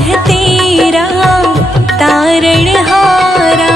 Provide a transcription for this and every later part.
है तेरा तारणहारा।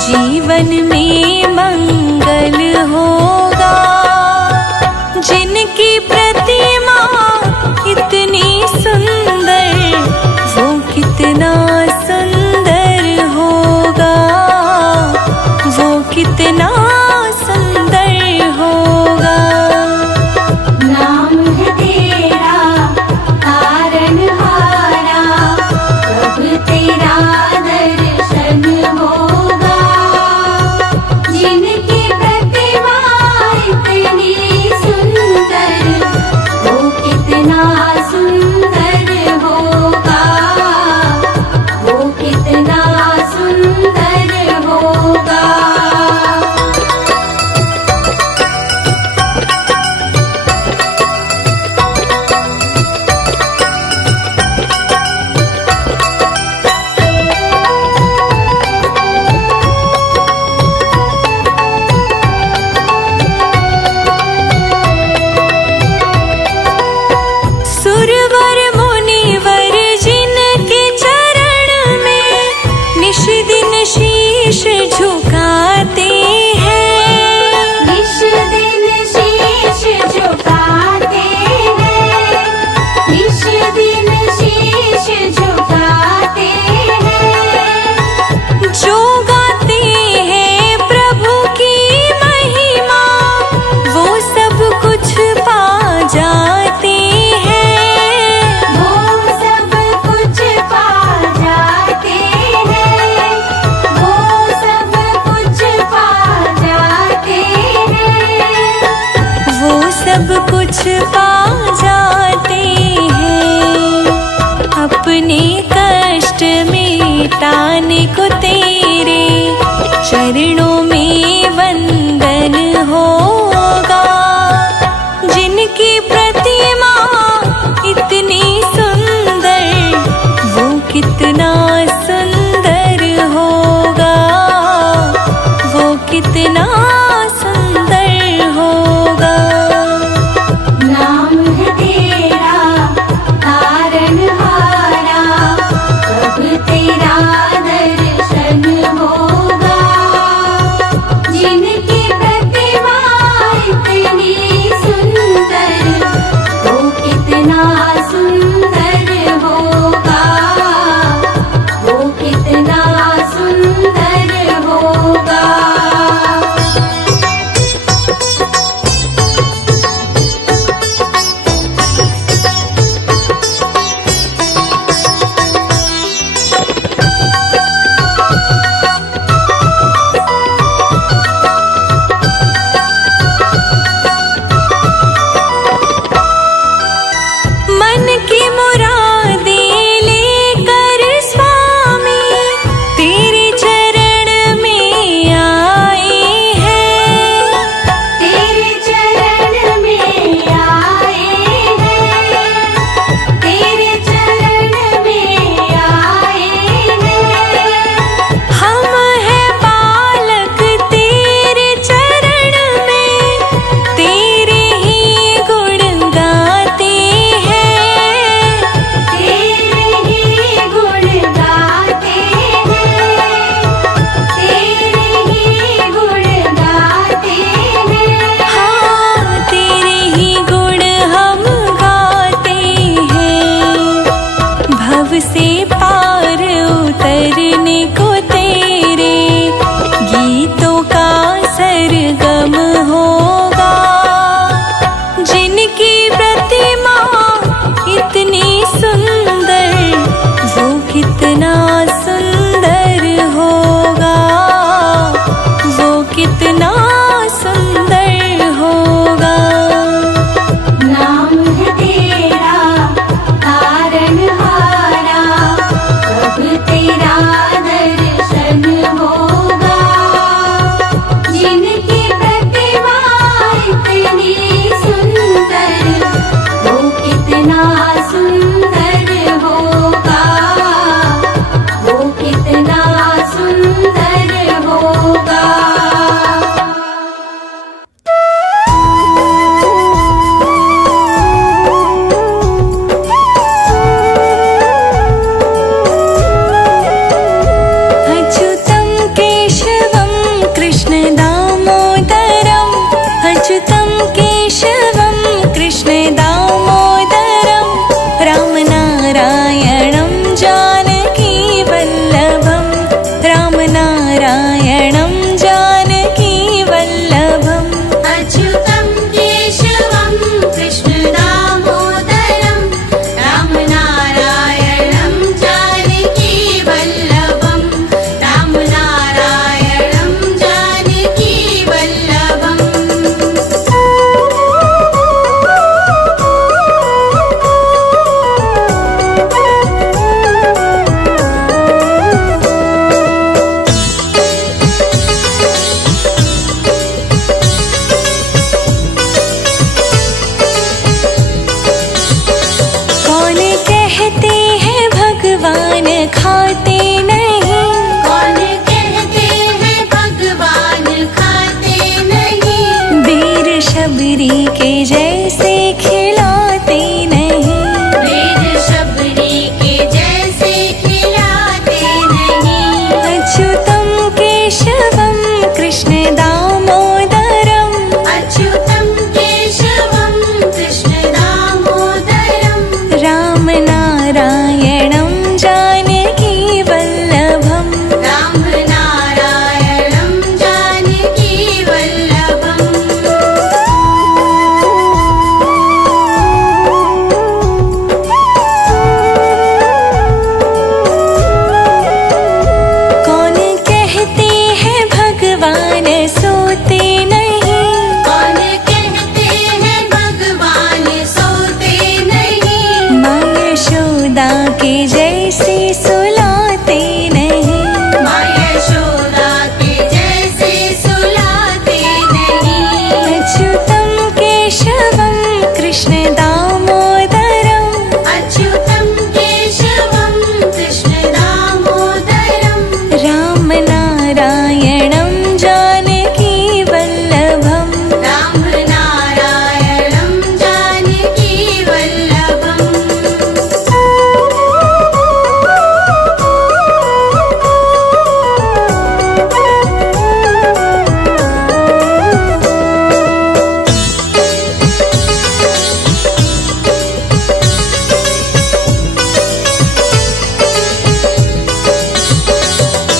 जीवन में मंगल होगा। जिनकी प्रतिमा इतनी सुंदर, वो कितना सुंदर होगा, वो कितना सुंदर होगा। नाम है तेरा तारणहारा, कब तेरा दर्शन होगा। जिनकी प्रतिमा इतनी सुंदर, वो कितना सुंदर होगा, वो कितना सुंदर होगा। सुरवर मुनिवर जिनके चरण में निश दिन शीश झुकाते हैं, निश दिन शीश झुकाते हैं, निश दिन शीश झुकाते हैं। जो गाते हैं प्रभु की महिमा, वो सब कुछ पा जाते हैं, वो सब कुछ पा जाते हैं, वो सब कुछ पा जाते हैं, वो सब कुछ पा जाते हैं। अपने कष्ट मिटाने को तेरे चरणों में वंदन होगा। जिनकी प्रतिमा इतनी सुंदर, वो कितना सुंदर होगा, वो कितना सुंदर होगा। नाम है तेरा तारणहारा, कब तेरा दर्शन होगा। जिनकी प्रतिमा इतनी सुंदर, वो कितना सुंदर होगा, वो कितना सुंदर होगा। मन की मुरादें लेकर स्वामी कितना सुंदर होगा। अच्युतं केशवं कृष्ण दामोदरम् अच्युतं केशवं कृष्ण दामोदरं रामनारायणं जानकी वल्लभं रामनारायणं जानकी वल्लभम् अच्युतं केशवं कृष्ण दामोदरं रामनारायणं जानकी वल्लभं रामनारायणं जानकी वल्लभम्। कौन कहते हैं भगवान खाते नहीं कौन कहते हैं भगवान खाते नहीं, वीर शबरी के जैसे खिलाते नहीं वीर शबरी के जैसे खिलाते नहीं। अच्युतं केशवं कृष्ण दामोदरम् अच्युतं केशवं कृष्ण दामोदरं रामनारायणं जानकी वल्लभम् रामनारायणं जानकी वल्लभम्। कौन कहते हैं भगवान सोते नहीं कौन कहते हैं भगवान सोते नहीं, माँ यशोदा के जैसे सुलाते नहीं माँ यशोदा के जैसे सुलाते नहीं। अच्युतं केशवं कृष्ण दामोदरम् अच्युतं केशवं कृष्ण दामोदरं रामनारायणं जानकी वल्लभम् रामनारायणं जानकी वल्लभम्।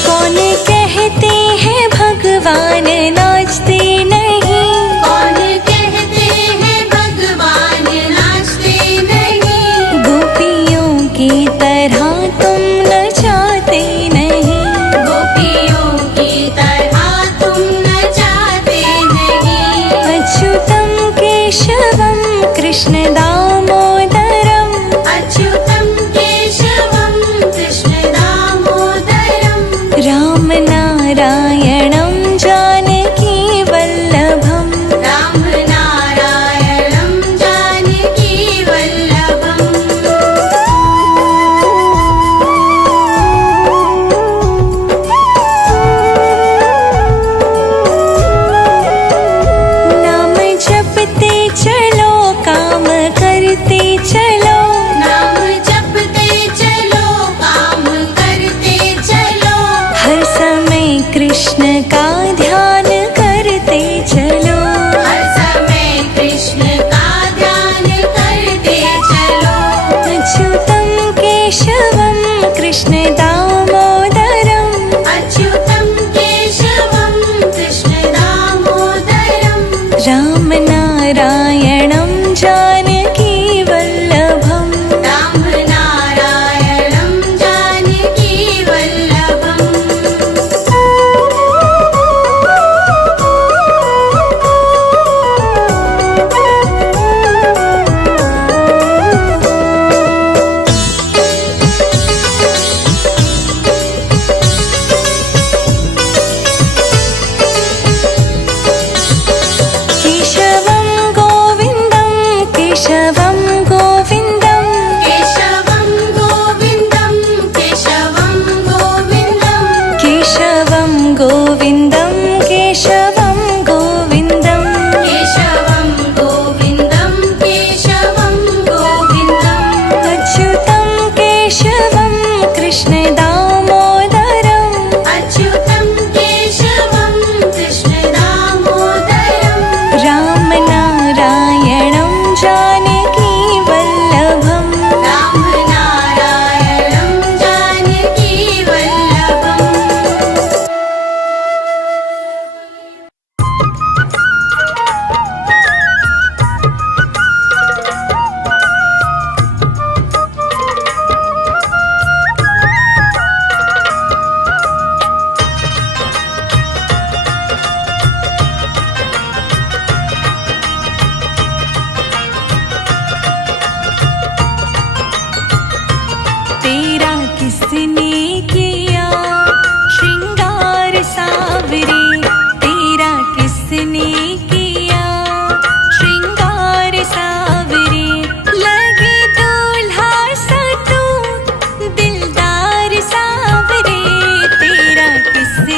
कौन कहते हैं भगवान नाचते नहीं कौन कहते हैं भगवान नाचते नहीं, गोपियों की तरह तुम नचाते नहीं गोपियों की तरह तुम नचाते नहीं। अच्युतं केशवं कृष्ण दामोदरम् अच्युतं केशवं कृष्ण दामोदरं रामनारायणं जानकी वल्लभम् रामनारायणं जानकी वल्लभम्। नाम जपते चलो काम करते चलो नाम जपते चलो काम करते चलो, हर समय कृष्ण का ध्यान करते चलो हर समय कृष्ण का ध्यान करते चलो। अच्युतं केशवं कृष्ण दामोदरम् अच्युतं केशवं कृष्ण दामोदरं रामनारायणं जानकी वल्लभम् रामनारायणं जानकी वल्लभम्।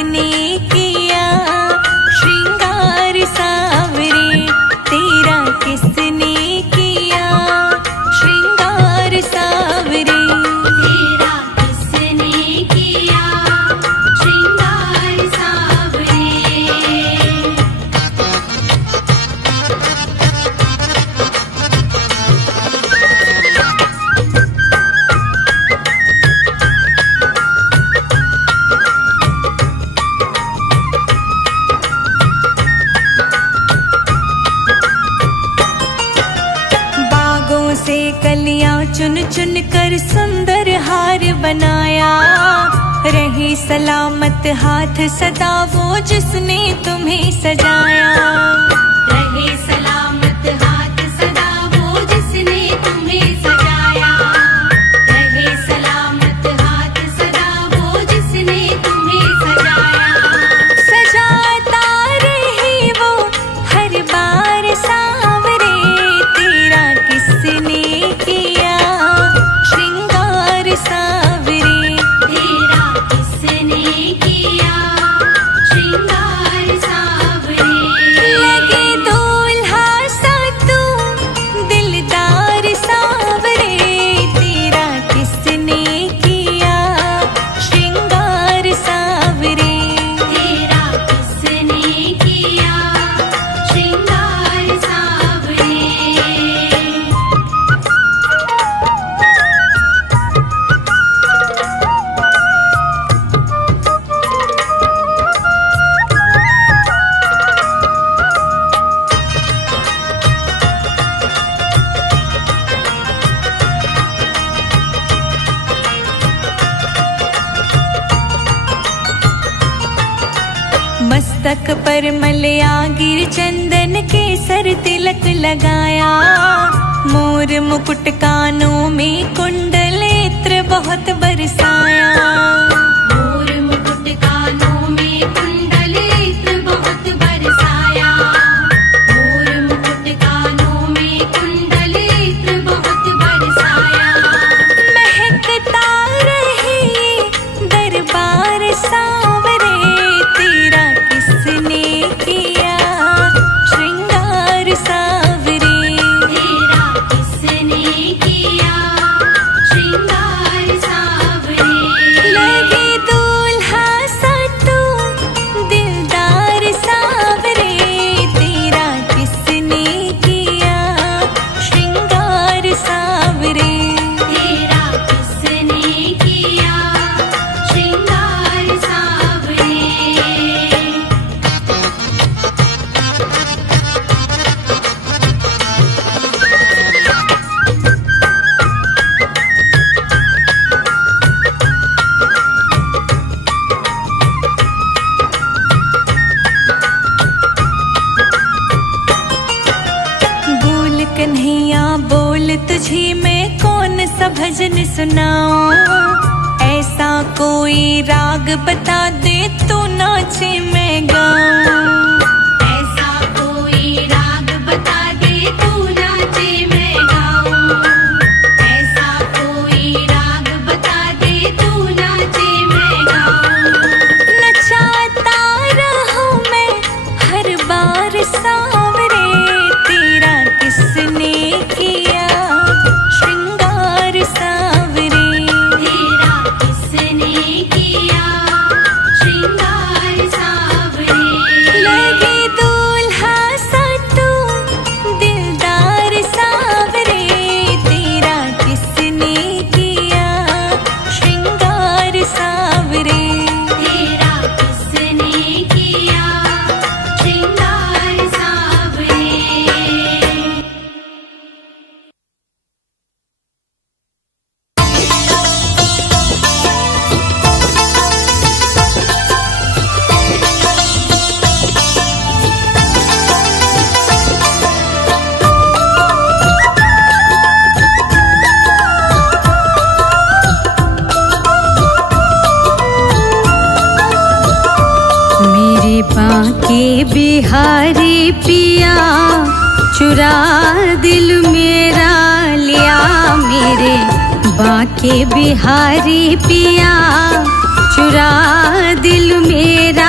किसने किया श्रृंगार सावरे, तेरा किसने किया श्रृंगार सावरे। तेरा किसने किया श्रृंगार सावरे। बागों से कलियां चुन चुन कर सुंदर हार बनाया, रहे सलामत हाथ सदा वो जिसने तुम्हें सजाया। रहे सलामत हाथ सदा वो जिसने तुम्हें सजाया। रहे सलामत हाथ सदा वो जिसने तुम्हें सजाया। सजाता रहे वो हर बार सावरे, तेरा किसने किया श्रृंगार सावरे। तेरा किसने किया श्रृंगार सावरे। लगे दूल्हा सा तू दिलदार सावरे, तेरा किसने किया श्रृंगार सावरे। तेरा किसने किया श्रृंगार सावरे। मस्तक पर मलया गिर चंदन केसर तिलक लगाया, मोर मुकुट कानों में कुंडल इत्र बहुत बरसाया। मोर मुकुट कानों में कुंडल इत्र बहुत बरसाया। मोर मुकुट कानों में कुंडल इत्र बहुत बरसाया। महकता रहे दरबार सावरे, तेरा किसने किया श्रृंगार सावरे। तेरा किसने किया श्रृंगार सावरे। लगे दूल्हा सा तू दिलदार सावरे, तेरा किसने किया श्रृंगार सावरे। तेरा किसने किया श्रृंगार सावरे। बोल कन्हैया बोल तुझे मैं कौन सा भजन सुनाऊं, ऐसा कोई राग बता दे तो नाचे मैं गाऊं। ऐसा कोई राग बता दे तू नाचे मैं गाऊं। ऐसा कोई राग बता दे तू नाचे मैं गाऊं। नचाता रहूं मैं हर बार सावरे, तेरा किसने किया श्रृंगार सावरे। तेरा किसने किया श्रृंगार सावरे। लगे दूल्हा सा तू दिलदार सावरे, तेरा किसने किया श्रृंगार सावरे। तेरा किसने किया श्रृंगार सावरे। मेरे बांके बिहारी पिया चुरा दिल मेरा लिया, मेरे बांके बिहारी पिया चुरा दिल मेरा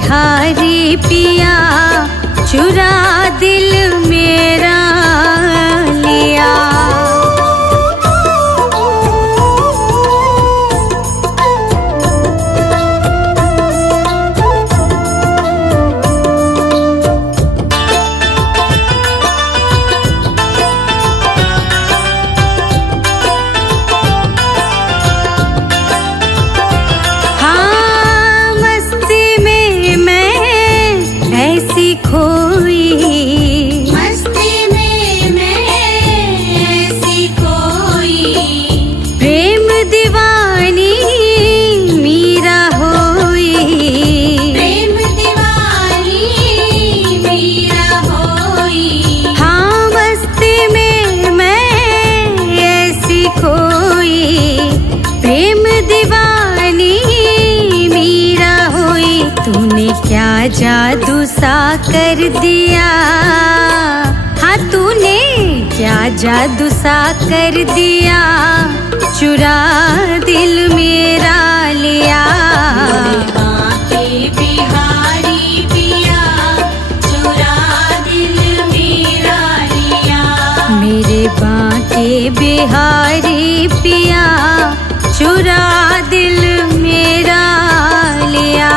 बिहारी पिया चुरा दिल मेरा लिया। जादू सा कर दिया, हाँ तूने क्या जादू सा कर दिया, चुरा दिल मेरा लिया। बाके बिहारी पिया चुरा दिल मेरा लिया। मेरे बाके बिहारी पिया चुरा दिल मेरा लिया।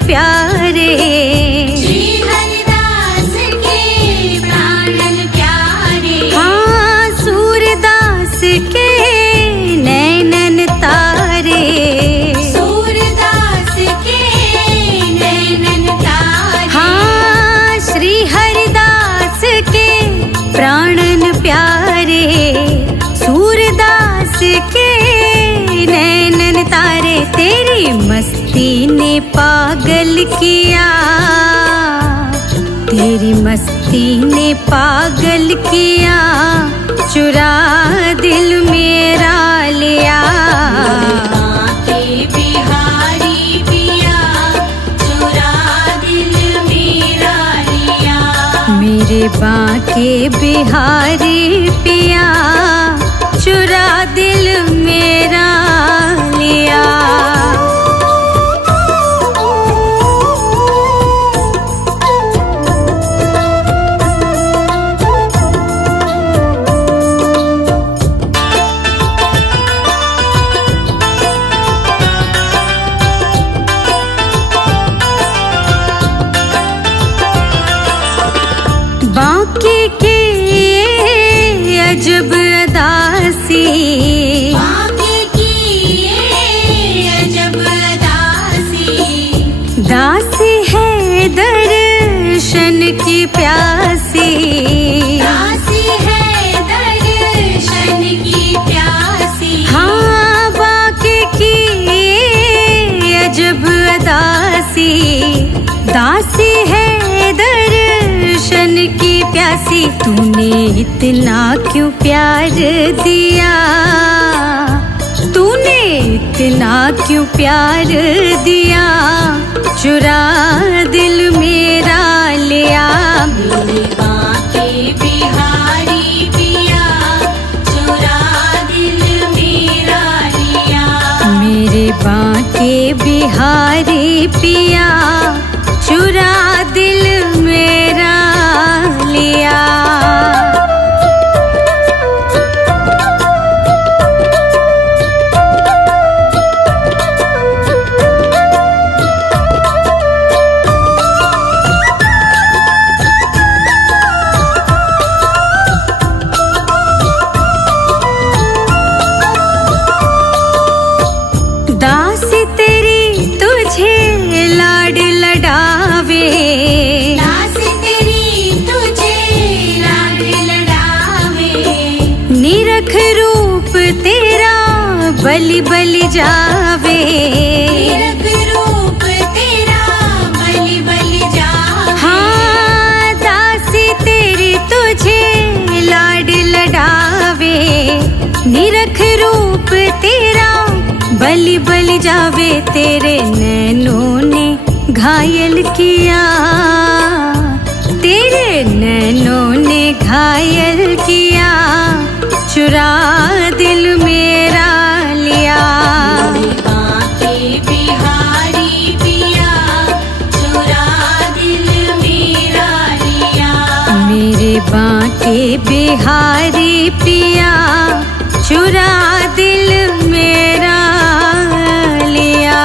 प्यारे श्री हरिदास के प्राणन प्यारे, हाँ सूरदास के नैनन तारे, सूरदास के नैनन तारे। हाँ श्री हरिदास के प्राणन प्यारे, सूरदास के नैनन तारे। तेरी मस्ती ने पागल किया, तेरी मस्ती ने पागल किया, चुरा दिल मेरा लिया। बाके बिहारी पिया चुरा दिल मेरा लिया। मेरे बाके बिहारी पिया चुरा दिल मेरा लिया। बाके के अजब अदासी, बाके की अजब दासी, दासी है दर्शन की प्यासी, दासी है दर्शन की प्यासी। हाँ बाके की अजब अदासी, दासी है दर्शन की प्यासी। तूने इतना क्यों प्यार दिया, तूने इतना क्यों प्यार दिया, चुरा दिल मेरा लिया। मेरे बाके बिहारी पिया चुरा दिल मेरा लिया। मेरे बाके बिहारी पिया चुरा दिल मेरा लिया। दासी तेरी तुझे लाड लडावे, दासी तेरी तुझे लाड लडावे। निरख रूप तेरा बलि बलि जावे, निरख रूप तेरा बलि बलि जावे। हाँ दासी तेरी तुझे निरख रूप तेरा बलि बलि जावे तेरे नैनों ने घायल किया, तेरे नैनों ने घायल किया, चुरा दिल मेरा लिया। बांके बिहारी पिया चुरा दिल मेरा लिया। मेरे बांके बिहारी पिया चुरा दिल मेरा लिया।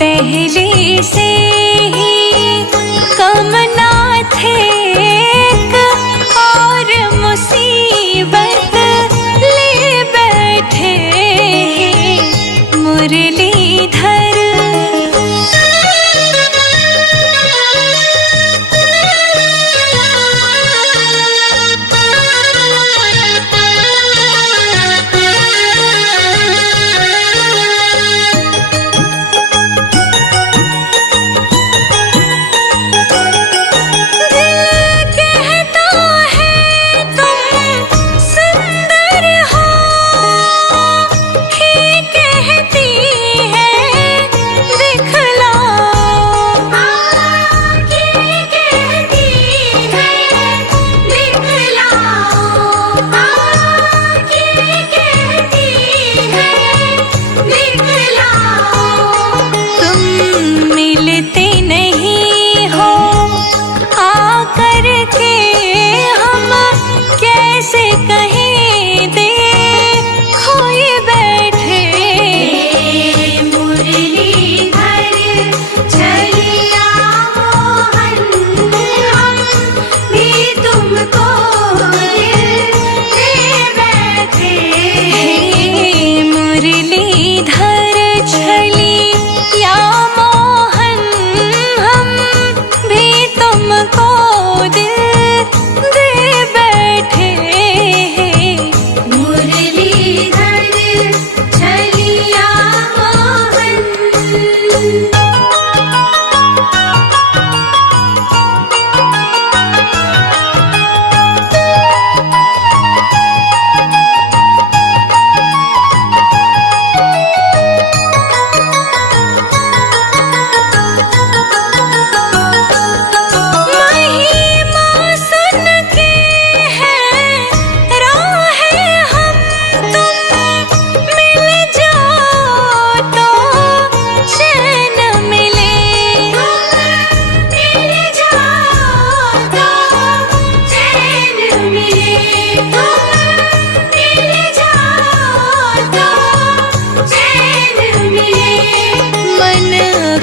पहले से ही कम ना थे और मुसीबत ले बैठे मुरलीधर।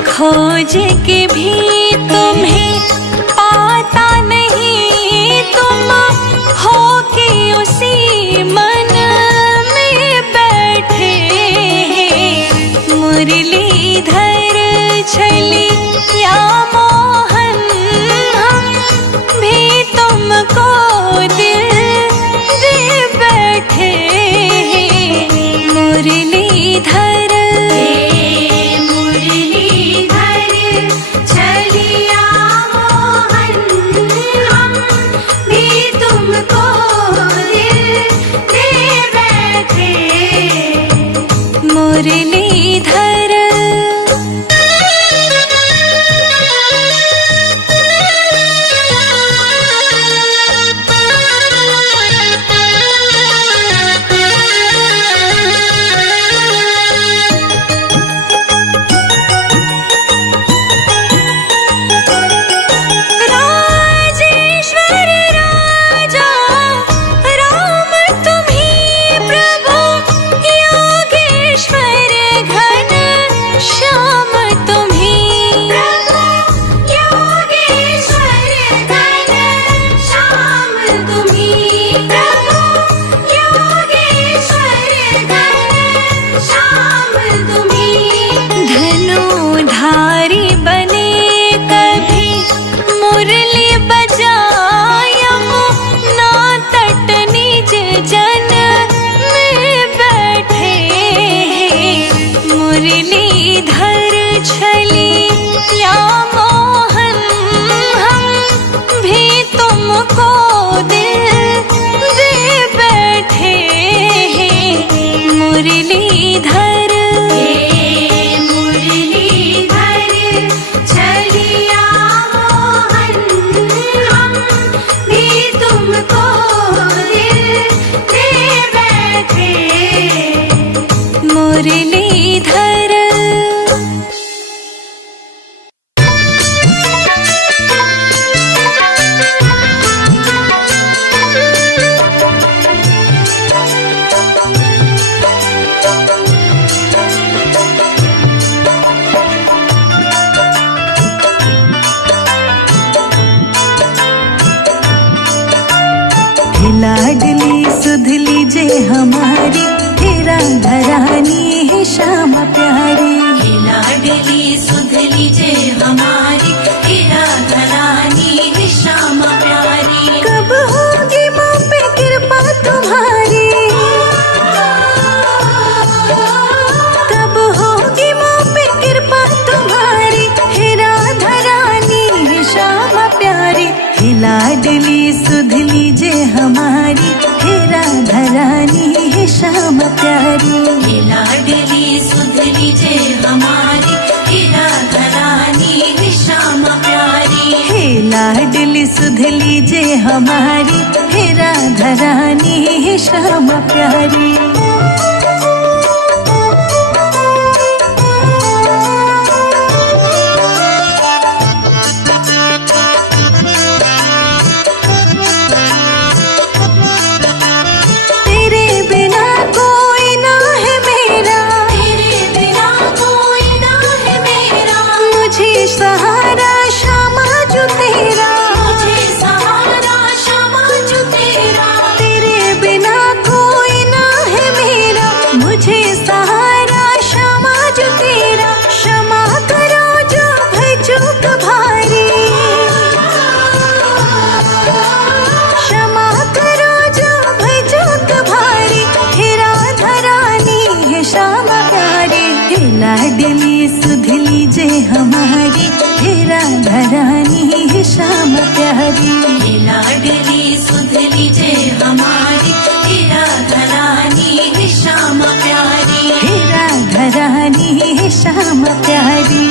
खोज के भी तुम्हें पाता नहीं, तुम हो कि उसी मन में बैठे। मुरलीधर छली या मोहन हम भी तुमको दिल दे बैठे। मुरलीधर मुरलीधर छलिया हमारी, हे राधा रानी हे श्यामा प्यारी। हे लाडली सुधली जय हमारी, हे राधा रानी हे श्यामा प्यारी। कब होगी माँ पे कृपा तुम्हारी, कब होगी माँ पे कृपा तुम्हारी, हे राधा रानी हे श्यामा प्यारी। हे लाडली सुधली जय हमारी, हे राधा रानी हे श्यामा प्यारी। हे लाडली सुधली जय हमारी, हे राधा रानी हे श्यामा प्यारी। हे लाडली सुधली जय हमारी, हे राधा रानी हे श्यामा प्यारी। सहारा श्यामा जो तेरा, मुझे सहारा श्यामा जो तेरा। तेरे बिना कोई ना है मेरा, मुझे सहारा श्यामा जो तेरा। क्षमा करो जो भय चूक भारी, क्षमा करो जो भय चूक भारी, हे राधा रानी हे श्यामा प्यारी। हे लाडली सुधली जय हमारी, हे राधा रानी हे श्यामा प्यारी। हे लाडली सुधली जय हमारी, हे राधा रानी हे श्यामा प्यारी। हे राधा रानी हे श्यामा प्यारी।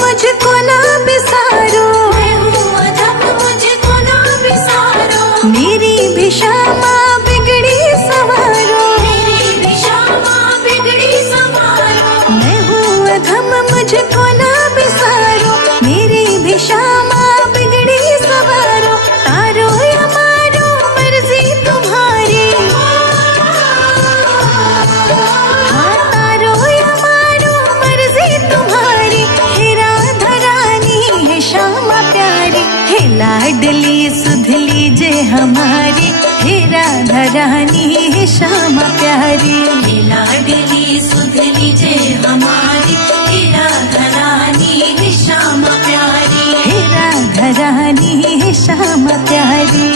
मुझको ना बिसारो, मैं हूँ अधम मुझको ना बिसारो। मेरी भी श्यामा बिगड़ी संवारो, मेरी भी श्यामा बिगड़ी संवारो। मैं हूँ अधम मुझको ना बिसारो, मेरी भी श्यामा बिगड़ी संवारो। तारो या मारो मर्जी तुम्हारी, हाँ तारो या मारो मर्जी तुम्हारी, हे राधा रानी हे श्यामा प्यारी। हे लाडली सुधली जय हमारी, हे राधा रानी हे श्यामा प्यारी। हे लाडली सुधली जय हमारी, हे राधा रानी हे श्यामा प्यारी। हे राधा रानी हे श्यामा प्यारी।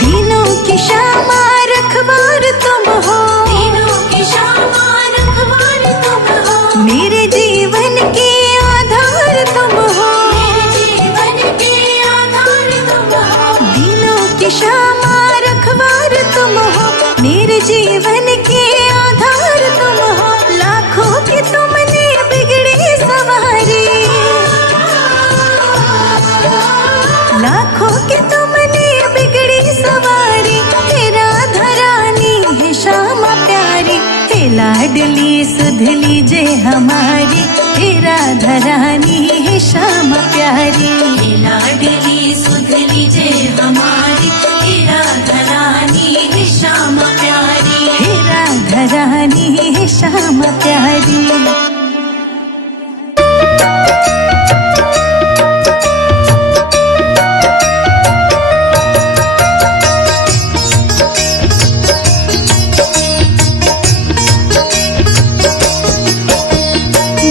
दीनों की श्यामा रखवार तुम हो, तीनों की श्यामा रखवार तुम हो। मेरे जीवन के आधार तुम हो, मेरे जीवन के आधार तुम हो। दीनों की श्यामा रखवार तुम हो, मेरे जीवन के आधार तुम हो। लाखों की तुमने बिगड़ी सवारी, लाखों की तुमने बिगड़ी सवारी, हे राधा रानी हे श्यामा प्यारी। हे लाडली सुधली जय हमारी, हे राधा रानी हे श्यामा प्यारी। हे लाडली सुधली जय हमारी, हे राधा रानी हे श्यामा प्यारी। हे राधा रानी हे श्यामा प्यारी।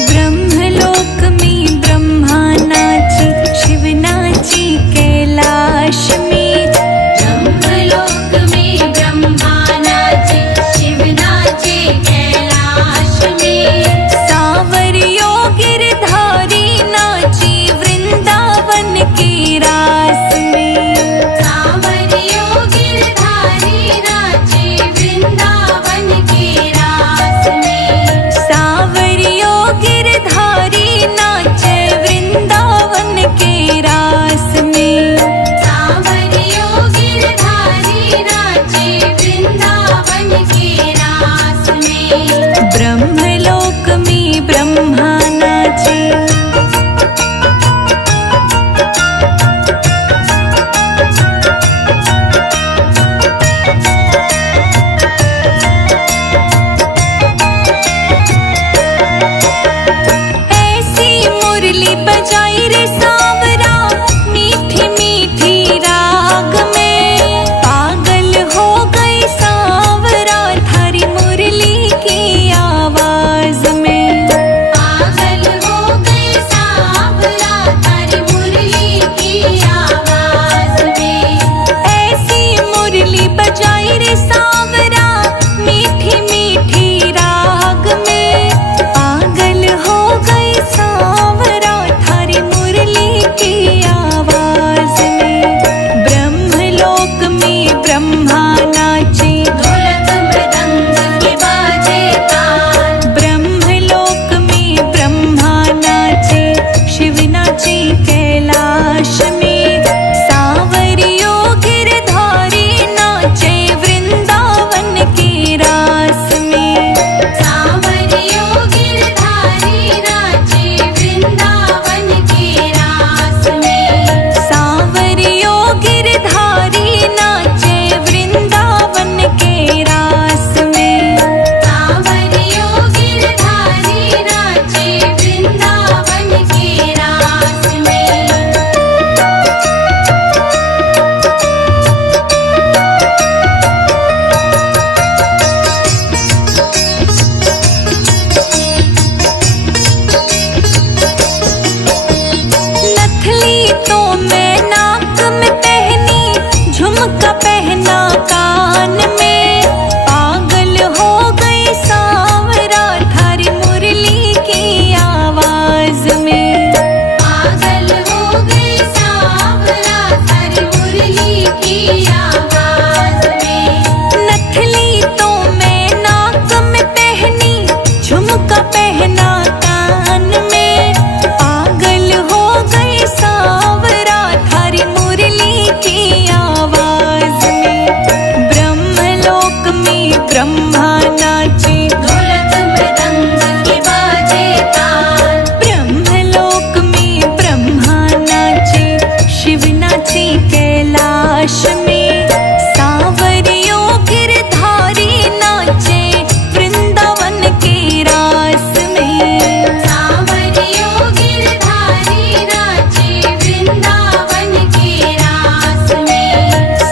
ब्रह्मलोक में ब्रह्मा नाची, शिव नाची कैलाश में। ब्रह्मलोक में ब्रह्मा नाचे, शिव नाचे कैलाश में। लोक में ब्रह्मा नाचे। ऐसी मुरली बजाई रे सांवरा मीठी मीठी राग में, पागल हो गई सांवरा थारी मुरली की आवाज में। पागल हो गई सांवरा थारी मुरली की आवाज में। ऐसी मुरली बजाई रे सांवरा मीठी मीठी राग में, पागल हो गई सांवरा थारी मुरली की आवाज में। ब्रह्मलोक में ब्रह्मा नाचे, ढोलक मृदंग के बाजे ताल। ब्रह्मलोक में ब्रह्मा नाचे, शिव नाचे कैलाश में। सांवरियो गिरधारी नाचे वृंदावन के रास में। सांवरियो गिरधारी नाचे वृंदावन के रास में। सांवरियो गिरधारी नाचे वृंदावन के रास में। सांवरियो गिरधारी नाचे वृंदावन के रास में। नथली तो मैं नाक में पहनी, झुमका पहना कान में, पागल हो गई सांवरा थारी मुरली की आवाज में। पागल हो गई सांवरा थारी मुरली की आवाज में। नथली तो मैं नाक में पहनी, झुमका पहना कान में, पागल हो गई सांवरा थारी मुरली की आवाज में। ब्रह्मलोक में ब्रह्मा नाचे, ढोलक मृदंग के बाजे ताल। ब्रह्मलोक में ब्रह्मा नाचे, शिव नाचे कैलाश में। सांवरियो गिरधारी नाचे वृंदावन के रास में। सांवरियो गिरधारी नाचे वृंदावन के रास में।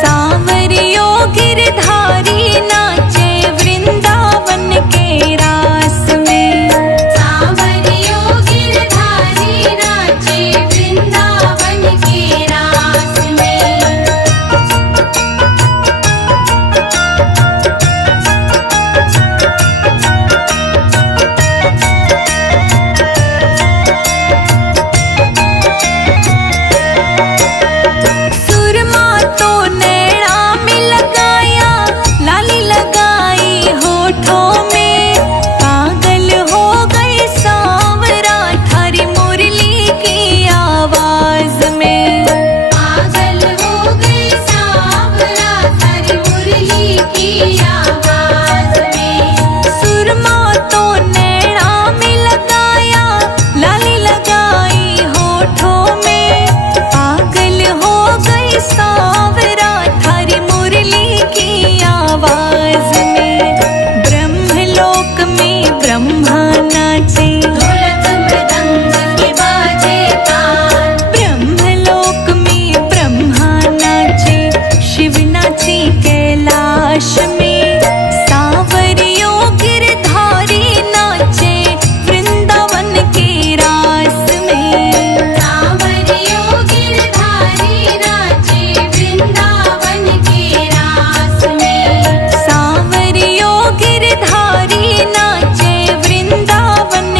सांवरियो गिरधारी नाचे वृंदावन के रास में। सांवरियो गिरधारी नाचे वृंदावन के रास में। सुरमा तो नैना में लगाया, लाली लगाई होठों में, पागल हो गई सांवरा थारी मुरली की आवाज में। पागल हो गई सांवरा थारी मुरली की आवाज में। सुरमा तो नैना में लगाया, लाली लगाई होठों में, पागल हो गई सांवरा थारी मुरली की आवाज में। ब्रह्मलोक में ब्रह्मा नाचे, ढोलक मृदंग के बाजे ताल। ब्रह्मलोक में ब्रह्मा नाचे, शिव नाचे कैलाश में। सांवरियो गिरधारी नाचे वृंदावन के रास में। सांवरियो गिरधारी नाचे वृंदावन के रास में। सांवरियो गिरधारी नाचे वृंदावन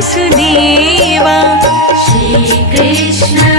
वासुदेवा। श्री कृष्ण